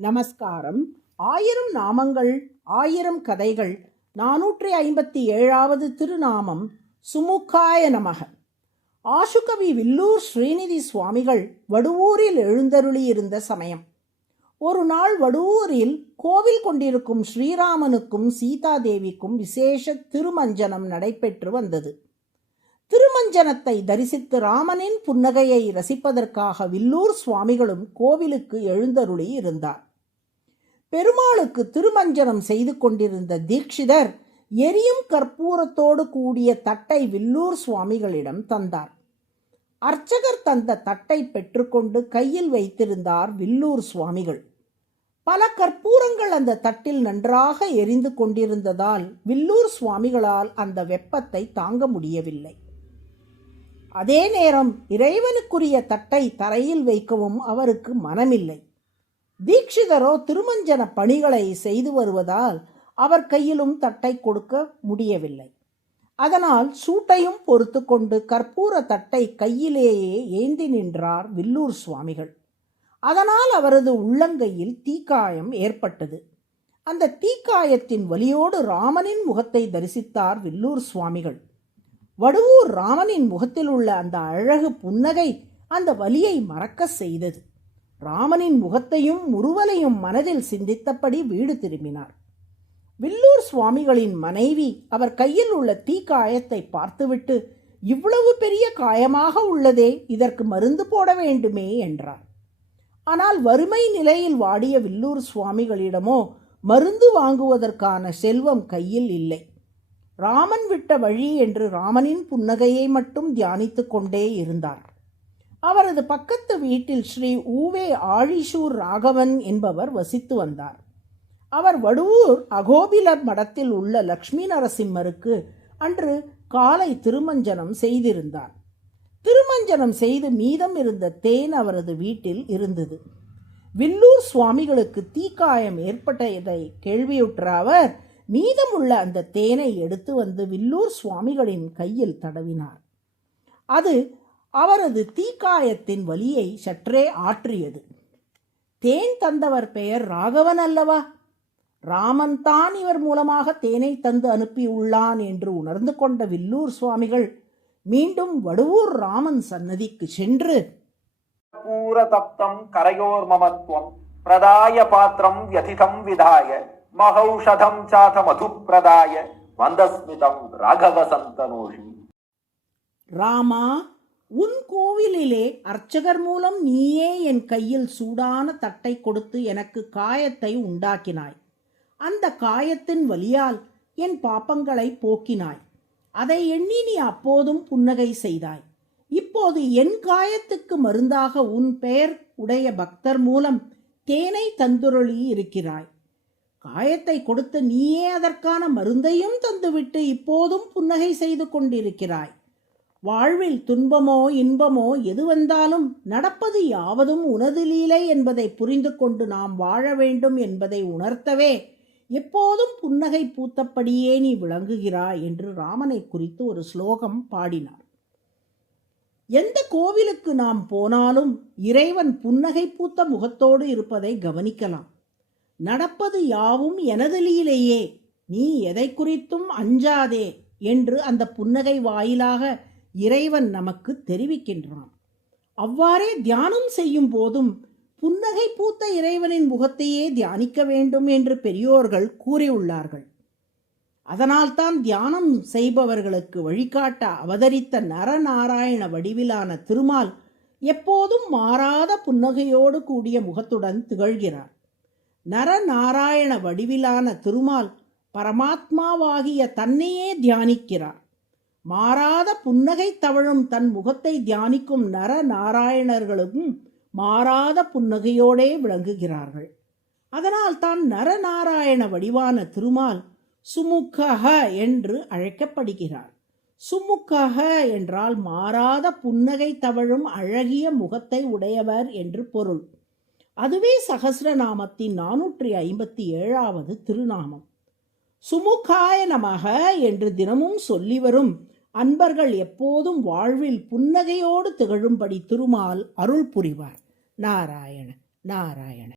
நமஸ்காரம். ஆயிரம் நாமங்கள் ஆயிரம் கதைகள் நானூற்றி ஐம்பத்தி ஏழாவது திருநாமம் சுமுக்காய நமக. ஆசுகவி வில்லூர் ஸ்ரீநிதி சுவாமிகள் வடுவூரில் எழுந்தருளியிருந்த சமயம். ஒரு நாள் வடுவூரில் கோவில் கொண்டிருக்கும் ஸ்ரீராமனுக்கும் சீதாதேவிக்கும் விசேஷ திருமஞ்சனம் நடைபெற்று வந்தது. திருமஞ்சனத்தை தரிசித்து ராமனின் புன்னகையை ரசிப்பதற்காக வில்லூர் சுவாமிகளும் கோவிலுக்கு எழுந்தருளி இருந்தார் பெருமாளுக்கு திருமஞ்சனம் செய்து கொண்டிருந்த தீட்சிதர் எரியும் கற்பூரத்தோடு கூடிய தட்டை வில்லூர் சுவாமிகளிடம் தந்தார். அர்ச்சகர் தந்த தட்டை பெற்றுக்கொண்டு கையில் வைத்திருந்தார் வில்லூர் சுவாமிகள். பல கற்பூரங்கள் அந்த தட்டில் நன்றாக எரிந்து கொண்டிருந்ததால் வில்லூர் சுவாமிகளால் அந்த வெப்பத்தை தாங்க முடியவில்லை. அதே நேரம் இறைவனுக்குரிய தட்டை தரையில் வைக்கவும் அவருக்கு மனமில்லை. தீட்சிதரோ திருமஞ்சன பணிகளை செய்து வருவதால் அவர் கையிலும் தட்டை கொடுக்க முடியவில்லை. அதனால் சூட்டையும் பொறுத்து கொண்டு கற்பூர தட்டை கையிலேயே ஏந்தி நின்றார் வில்லூர் சுவாமிகள். அதனால் அவரது உள்ளங்கையில் தீக்காயம் ஏற்பட்டது. அந்த தீக்காயத்தின் வலியோடு ராமனின் முகத்தை தரிசித்தார் வில்லூர் சுவாமிகள். வடுவூர் ராமனின் முகத்தில் உள்ள அந்த அழகு புன்னகை அந்த வலியை மறக்க செய்தது. ராமனின் முகத்தையும் உருவலையும் மனதில் சிந்தித்தபடி வீடு திரும்பினார். வில்லூர் சுவாமிகளின் மனைவி அவர் கையில் உள்ள தீக்காயத்தை பார்த்துவிட்டு இவ்வளவு பெரிய காயமாக உள்ளதே இதற்கு மருந்து போட வேண்டுமே என்றார். ஆனால் வறுமை நிலையில் வாடிய வில்லூர் சுவாமிகளிடமோ மருந்து வாங்குவதற்கான செல்வம் கையில் இல்லை. ராமன் விட்ட வழி என்று ராமனின் புன்னகையை மட்டும் தியானித்துக் கொண்டே இருந்தார். அவரது பக்கத்து வீட்டில் ஸ்ரீ ஊவே ஆழிஷூர் ராகவன் என்பவர் வசித்து வந்தார். அவர் வடுவூர் அகோபிலர் மடத்தில் உள்ள லக்ஷ்மி நரசிம்மருக்கு அன்று காலை திருமஞ்சனம் செய்திருந்தார். திருமஞ்சனம் செய்து மீதம் இருந்த தேன் அவரது வீட்டில் இருந்தது. வில்லூர் சுவாமிகளுக்கு தீக்காயம் ஏற்பட்டதை கேள்வியுற்ற அவர் மீதமுள்ள அந்த தேனை எடுத்து வந்து வில்லூர் சுவாமிகளின் கையில் தடவினார். அது அவரது தீக்காயத்தின் வலியை சற்றே ஆற்றியது. தேன் தந்தவர் பெயர் ராகவன் அல்லவா? ராமன் தான் இவர் மூலமாக தேனை தந்து அனுப்பியுள்ளான் என்று உணர்ந்து கொண்ட வில்லூர் சுவாமிகள் மீண்டும் வடுவூர் ராமன் சன்னதிக்கு சென்று பூரதப்தம் கரையோர் மமத்துவம் பிரதாய பாத்திரம் வியதிதம் விதாய மகௌஷதம் சாத மது பிரதாய மந்தஸ்மிதம் ராகவ சந்தனோஷி. ராமா உன் கோவிலிலே அர்ச்சகர் மூலம் நீயே என் கையில் சூடான தட்டை கொடுத்து எனக்கு காயத்தை உண்டாக்கினாய். அந்த காயத்தின் வலியால் என் பாப்பங்களை போக்கினாய். அதை எண்ணி நீ அப்போதும் புன்னகை செய்தாய். இப்போது என் காயத்துக்கு மருந்தாக உன் பெயர் உடைய பக்தர் மூலம் தேனை தந்துருளி இருக்கிறாய். காயத்தை கொடுத்து நீயே அதற்கான மருந்தையும் தந்துவிட்டு இப்போதும் புன்னகை செய்து கொண்டிருக்கிறாய். வாழ்வில் துன்பமோ இன்பமோ எது வந்தாலும் நடப்பது யாவதும் உனது லீலை என்பதை புரிந்து கொண்டு நாம் வாழ வேண்டும் என்பதை உணர்த்தவே எப்போதும் புன்னகை பூத்தபடியே நீ விளங்குகிறாய் என்று ராமனை குறித்து ஒரு ஸ்லோகம் பாடினார். எந்த கோவிலுக்கு நாம் போனாலும் இறைவன் புன்னகை பூத்த முகத்தோடு இருப்பதை கவனிக்கலாம். நடப்பது யாவும் எனது லீலையே நீ எதை குறித்தும் அஞ்சாதே என்று அந்த புன்னகை வாயிலாக இறைவன் நமக்கு தெரிவிக்கின்றான். அவ்வாறே தியானம் செய்யும் போதும் புன்னகை பூத்த இறைவனின் முகத்தையே தியானிக்க வேண்டும் என்று பெரியோர்கள் கூறியுள்ளார்கள். அதனால்தான் தியானம் செய்பவர்களுக்கு வழிகாட்ட அவதரித்த நரநாராயண வடிவிலான திருமால் எப்போதும் மாறாத புன்னகையோடு கூடிய முகத்துடன் திகழ்கிறார். நரநாராயண வடிவிலான திருமால் பரமாத்மாவாகிய தன்னையே தியானிக்கிறார். மாறாத புன்னகை தவழும் தன் முகத்தை தியானிக்கும் நர நாராயணர்களும் மாறாத புன்னகையோடே விளங்குகிறார்கள். அதனால் தான் நரநாராயண வடிவான திருமால் சுமுக்கஹ என்று அழைக்கப்படுகிறார். சுமுக்கஹ என்றால் மாறாத புன்னகை தவழும் அழகிய முகத்தை உடையவர் என்று பொருள். அதுவே சகசிரநாமத்தின் நானூற்றி ஐம்பத்தி ஏழாவது திருநாமம். சுமுகாய நமக என்று தினமும் சொல்லி வரும். அன்பர்கள் எப்போதும் வாழ்வில் புன்னகையோடு திகழும்படி திருமால் அருள் புரிவார். நாராயண நாராயண.